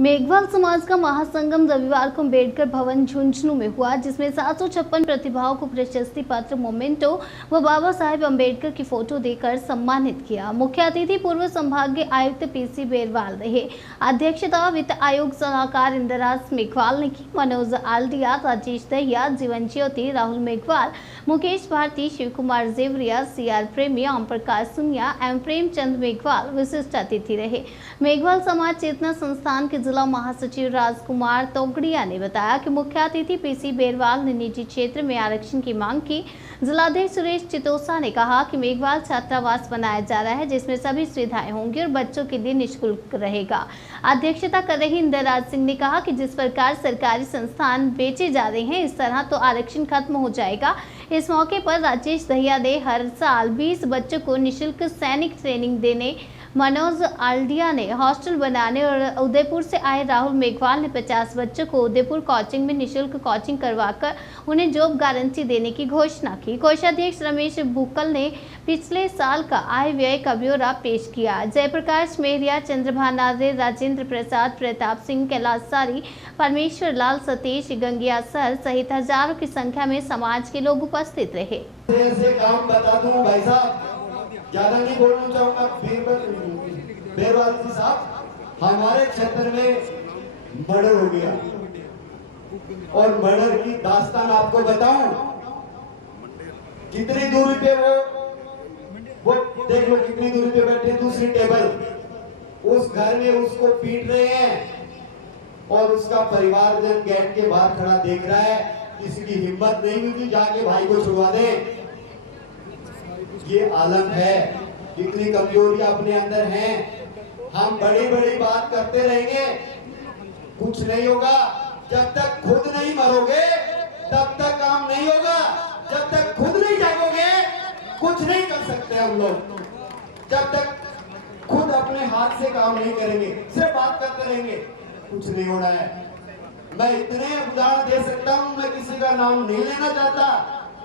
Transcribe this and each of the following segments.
मेघवाल समाज का महासंगम रविवार को अम्बेडकर भवन झुंझुनू में हुआ, जिसमें 756 प्रतिभाओं को प्रशस्ति पत्र, मोमेंटो व बाबा साहेब अम्बेडकर की फोटो देकर सम्मानित किया। मुख्य अतिथि पूर्व संभागीय आयुक्त पीसी बेरवाल रहे। अध्यक्षता वित्त आयोग सलाहकार इंदिराज मेघवाल ने की। मनोज आल्डिया, राजेश दहिया, जीवन ज्योति, राहुल मेघवाल, मुकेश भारती, शिव कुमार जेवरिया, CR प्रेमी, ओम प्रकाश सुनिया एवं प्रेमचंद मेघवाल विशिष्ट अतिथि रहे। मेघवाल समाज चेतना संस्थान के जिला महासचिव राजकुमार तोगड़िया ने बताया कि मुख्य अतिथि पीसी बेरवाल ने निजी क्षेत्र में आरक्षण की मांग की। जिलाध्यक्ष सुरेश चितोसा ने कहा कि मेघवाल छात्रावास बनाया जा रहा है, जिसमें सभी सुविधाएं होंगी और बच्चों के लिए निःशुल्क रहेगा। अध्यक्षता कर रही इंदिराज सिंह ने कहा कि जिस प्रकार सरकारी संस्थान बेचे जा रहे हैं, इस तरह तो आरक्षण खत्म हो जाएगा। इस मौके पर राजेश दहिया ने हर साल 20 बच्चों को निःशुल्क सैनिक ट्रेनिंग देने, मनोज आल्डिया ने हॉस्टल बनाने और उदयपुर से आए राहुल मेघवाल ने 50 बच्चों को उदयपुर कोचिंग में निःशुल्क कोचिंग करवाकर उन्हें जॉब गारंटी देने की घोषणा की। कोषाध्यक्ष रमेश बुक्कल ने पिछले साल का आय व्यय का ब्यौरा पेश किया। जयप्रकाश मेहरिया, चंद्रभानार्य, राजेंद्र प्रसाद, प्रताप सिंह, कैलाश सारी, परमेश्वर लाल, सतीश गंगिया सर सहित हजारों की संख्या में समाज के लोग उपस्थित रहे। काम बता दूं भाई साहब, ज्यादा नहीं बोलना चाहूंगा। बेरवाल जी साहब, हमारे क्षेत्र में मर्डर हो गया और मर्डर की दास्तान आपको बताऊं, कितनी दूरी पे वो देख लो, कितनी दूरी पे बैठे दूसरी टेबल, उस घर में उसको पीट रहे हैं और उसका परिवारजन गेट के बाहर खड़ा देख रहा है। किसी की हिम्मत नहीं हुई कि जाके भाई को छुड़वा दे। ये आलम है, कितनी कमजोरियां अपने अंदर हैं। हम बड़ी बड़ी बात करते रहेंगे, कुछ नहीं होगा। जब तक खुद नहीं मरोगे तब तक काम नहीं होगा। जब तक खुद नहीं जागोगे कुछ नहीं कर सकते हम लोग। जब तक खुद अपने हाथ से काम नहीं करेंगे, सिर्फ बात करते रहेंगे, कुछ नहीं होना है। मैं इतने उदाहरण दे सकता हूं, मैं किसी का नाम नहीं लेना चाहता।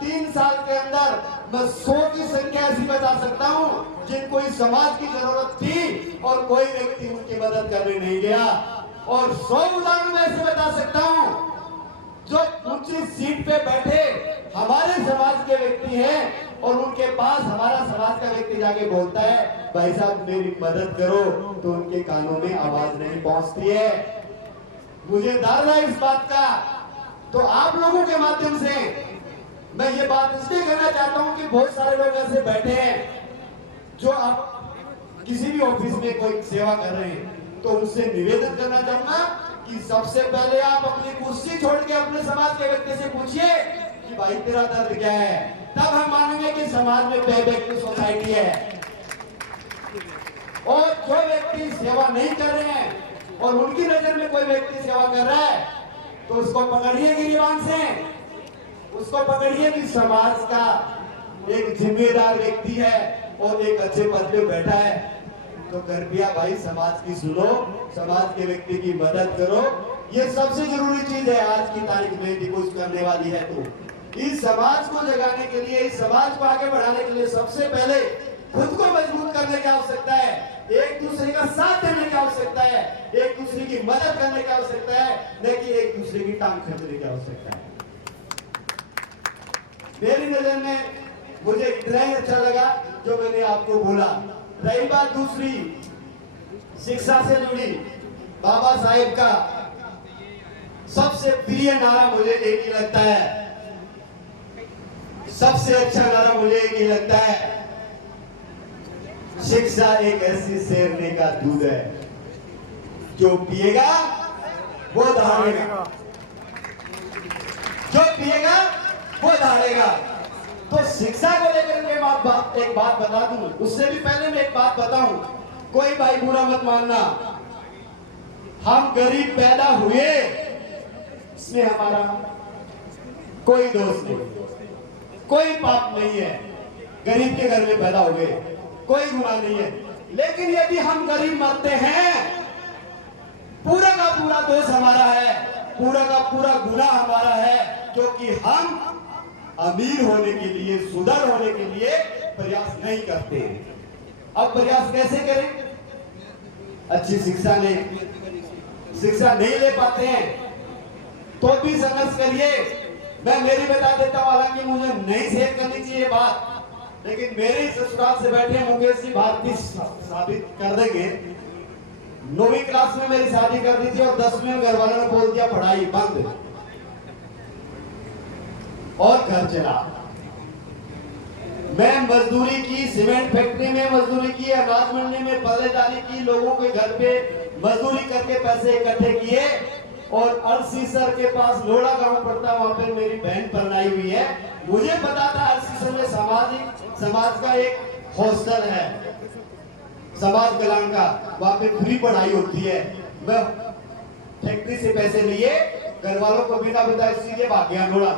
3 साल के अंदर मैं 100 की संख्या ऐसी बता सकता हूं जिनको इस समाज की जरूरत थी और कोई व्यक्ति उनकी मदद करने नहीं गया। और 100 उदाहरण मैं ऐसे बता सकता हूं जो ऊंची सीट पे बैठे हमारे समाज के व्यक्ति हैं और उनके पास हमारा समाज का व्यक्ति जाके बोलता है, भाई साहब मेरी मदद करो, तो उनके कानों में आवाज नहीं पहुंचती है। मुझे डर है इस बात का। तो आप लोगों के माध्यम से मैं ये बात इसलिए कहना चाहता हूं कि बहुत सारे लोग ऐसे बैठे हैं जो आप किसी भी ऑफिस में कोई सेवा कर रहे हैं, तो उनसे निवेदन करना चाहूंगा कि सबसे पहले आप अपनी कुर्सी छोड़ के अपने समाज के व्यक्ति से पूछिए कि भाई तेरा दर्द क्या है। तब हम मानेंगे कि समाज में पे-बैक की सोसाइटी है। और जो व्यक्ति सेवा नहीं कर रहे हैं और उनकी नजर में कोई व्यक्ति सेवा कर रहा है, तो उसको पकड़िए गिरीबान से, उसको पकड़िए कि समाज का एक जिम्मेदार व्यक्ति है और एक अच्छे पद पे बैठा है। तो कृपया भाई समाज की सुनो, समाज के व्यक्ति की मदद करो। ये सबसे जरूरी चीज है आज की तारीख में यदि कुछ करने वाली है तो। इस समाज को जगाने के लिए, इस समाज को आगे बढ़ाने के लिए सबसे पहले खुद को मजबूत करने की आवश्यकता है, एक दूसरे का साथ देने की आवश्यकता है, एक दूसरे की मदद करने की आवश्यकता है, न कि एक दूसरे की टांग खींचने की आवश्यकता है। मेरी नजर में मुझे इतना ही अच्छा लगा जो मैंने आपको बोला। रही बात दूसरी, शिक्षा से जुड़ी, बाबा साहेब का सबसे प्रिय नारा मुझे एक ही लगता है, सबसे अच्छा नारा मुझे एक ही लगता है, शिक्षा एक ऐसी शेरनी का दूध है, जो पिएगा वो दहाड़ेगा, जो पिएगा वो दहाड़ेगा। तो शिक्षा को लेकर के एक बात बता दूं, उससे भी पहले मैं एक बात बताऊं, कोई भाई बुरा मत मानना। हम गरीब पैदा हुए, इसमें हमारा कोई दोष नहीं, कोई पाप नहीं है। गरीब के घर में पैदा हो गए, कोई गुनाह नहीं है। लेकिन यदि हम गरीब मरते हैं, पूरा का पूरा दोष हमारा है, पूरा का पूरा गुनाह हमारा है, क्योंकि हम अमीर होने के लिए, सुधर होने के लिए प्रयास नहीं करते हैं। अब प्रयास कैसे करें? अच्छी शिक्षा लें, शिक्षा नहीं ले पाते हैं तो भी संघर्ष करिए। मैं मेरी बता देता हूं, हालांकि मुझे नहीं शेयर करनी चाहिए बात, लेकिन मेरे ससुराल से बैठे मुकेश जी भारती साबित कर देंगे। 9वीं क्लास में मेरी शादी कर दी थी और 10वीं में घर वालों ने बोल दिया पढ़ाई बंद और घर चला। मैं मजदूरी की, सीमेंट फैक्ट्री में मजदूरी की, अनाज मंडी में पल्लेदारी की, लोगों के घर पे मजदूरी करके पैसे इकट्ठे किए और अरसीसर के पास लोड़ा गांव पड़ता, वहां पे मेरी बहन परनाई हुई है। मुझे पता था अरसीसर में समाज का एक हॉस्टल है, समाज कल्याण का, वहां पे फ्री पढ़ाई होती है। मैं फैक्ट्री से पैसे लिए, घर वालों को बिना बताए सीधे भाग गया लोड़ा,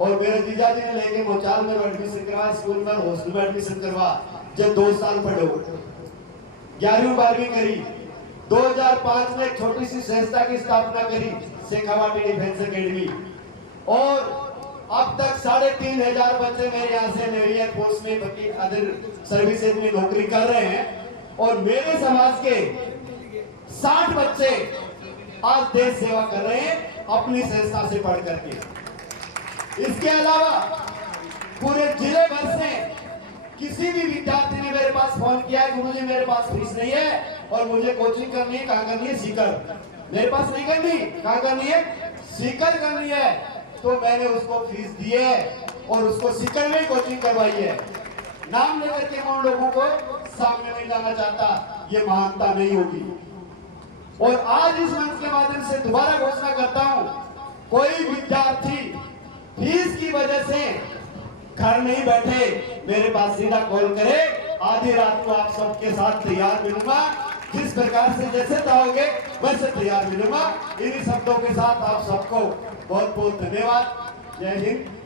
और मेरे जीजा जी ने लेके मोचाल में एडमिशन करवा, स्कूल में हॉस्टल में एडमिशन करवा। जब 2 साल पढ़े, 11वीं 12वीं करी, 2005 में एक छोटी सी संस्था की स्थापना करी, शेखावाटी डिफेंस एकेडमी, और अब तक 3500 बच्चे मेरे यहाँ से नेवी एयरफोर्स में, बाकी अदर सर्विसेज में नौकरी कर रहे हैं। और मेरे समाज के 60 बच्चे आज देश सेवा कर रहे हैं अपनी संस्था से पढ़ करके। इसके अलावा पूरे जिले भर से किसी भी विद्यार्थी ने मेरे पास फोन किया है कि मुझे, मेरे पास फीस नहीं है और मुझे कोचिंग करनी है, कहाँ करनी है? सीकर। मेरे पास नहीं करनी, कहाँ करनी है? सीकर करनी है। तो मैंने उसको फीस दी है और उसको सीकर में कोचिंग करवाई है। नाम लेकर के मैं उन लोगों को सामने नहीं लाना चाहता, ये महानता नहीं होगी। और आज इस मंच के माध्यम से दोबारा घोषणा करता हूं, कोई विद्यार्थी फीस की वजह से घर नहीं बैठे, मेरे पास सीधा कॉल करे। आधी रात को आप सबके साथ तैयार मिलूंगा, जिस प्रकार से जैसे चाहोगे वैसे तैयार मिलूंगा। इन्हीं शब्दों के साथ आप सबको बहुत बहुत धन्यवाद। जय हिंद।